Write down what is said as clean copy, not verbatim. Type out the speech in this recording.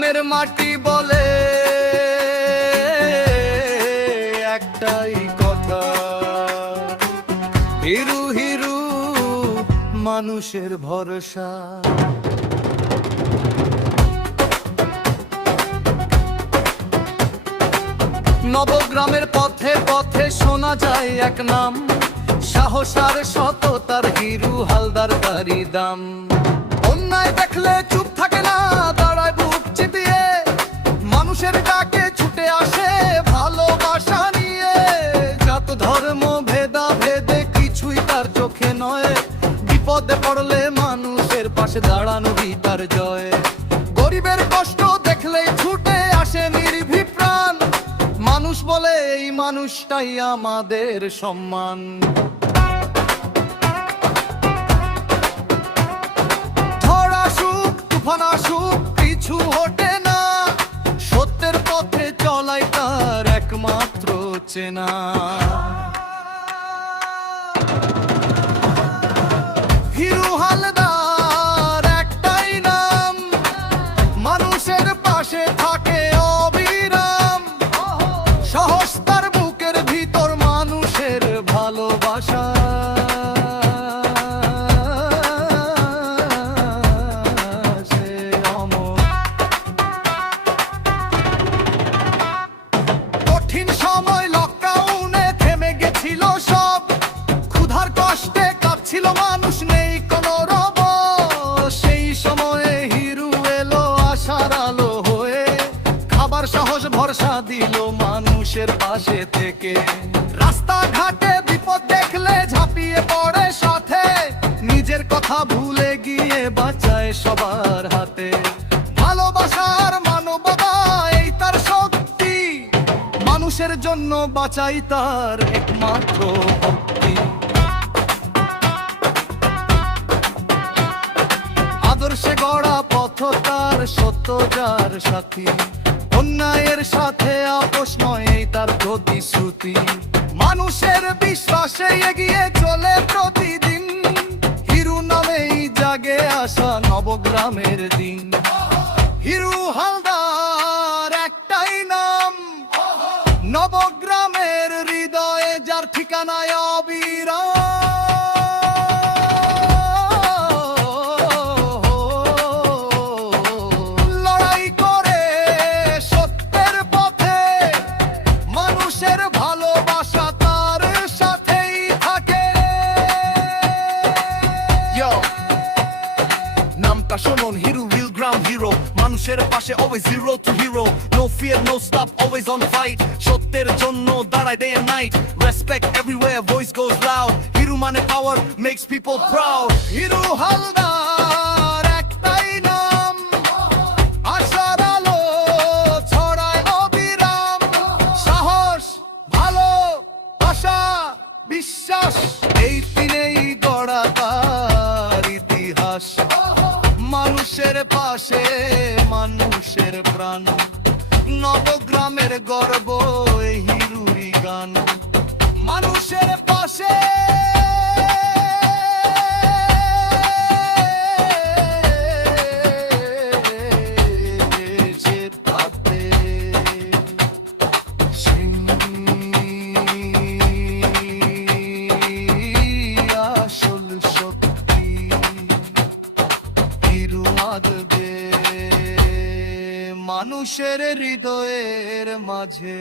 গ্রামের মাটি বলে একটাই কথা, হিরু হিরু মানুষের ভরসা। নবগ্রামের পথে পথে শোনা যায় এক নাম, সাহস আর সততার হিরু হালদার তারি দাম। অন্যায় দেখলে চুপ থাকে না, দাঁড়ায় বুক চিতিয়ে, মানুষের ডাকে ছুটে আসে ভালোবাসা নিয়ে। জাত ধর্ম ভেদা ভেদে কিছুই তার চোখে নয়, বিপদে পড়লে মানুষের পাশে দাঁড়ানোই তার জয়। গরিবের কষ্ট দেখলেই ছুটে আসে নির্ভীক প্রাণ, মানুষ বলে এই মানুষটাই আমাদের সম্মান। ঝড় আসুক তুফান আসুক পিছু হটে না, সত্যের পথে চলাই তার একমাত্র চেনা। হিরু হালদার একটাই নাম, মানুষের পাশে থাকে অবিরাম। সাহস তার বুকের ভিতর, মানুষের ভালোবাসা। সে অমর। কঠিন সময় লকডাউনে থেমে গেছিল সব, ক্ষুধার কষ্টে কাঁদছিল মানুষ, নেই কোনো রব। সেই সময়ে হিরু এলো আশার আলো হয়ে, খাবার সাহস ভরসা দিল মানুষের পাশে থেকে। রাস্তাঘাটে বিপদ দেখলে ঝাঁপিয়ে পড়ে সাথে, নিজের কথা ভুলে গিয়ে বাঁচায় সবার হাতে। ভালোবাসার মানবতা এই তার শক্তি, মানুষের জন্য বাঁচাই তার একমাত্র ভক্তি। আদর্শে গড়া পথ তার, সত্য যার সাথী, অন্যায়ের সাথে আপোষ নয় এই তার প্রতিশ্রুতি। মানুষের বিশ্বাসে এগিয়ে চলে প্রতিদিন, হিরু নামেই জাগে আসা নবগ্রামের দিন। হিরু হালদার একটাই নাম, নবগ্রামের হৃদয়ে যার ঠিকানায় অবিরাম। লড়াই করে সত্যের পথে, মানুষের ভালোবাসা তার সাথেই থাকে। নামটা শুনুন হিরু, রিল গ্রাম হিরো, মানুষের পাশে always zero to hero, no fear no stop always on fight, সত্যের জন্য দাঁড়ায় day and night, respect everywhere voice goes loud, Hiru মানে power makes people proud। Hiru Haldar একটাই নাম, আশার আলো ছড়ায় অবিরাম। সাহস ভালোবাসা বিশ্বাস, এই তিনেই গড়া তার ইতিহাস। মানুষের পাশে মানুষের প্রাণ, নবগ্রামের গর্ব এই হিরুরি গান। মানুষের পাশে যে থাকে, আসল শক্তি হিরু আদবে মানুষের হৃদয়ের মাঝে।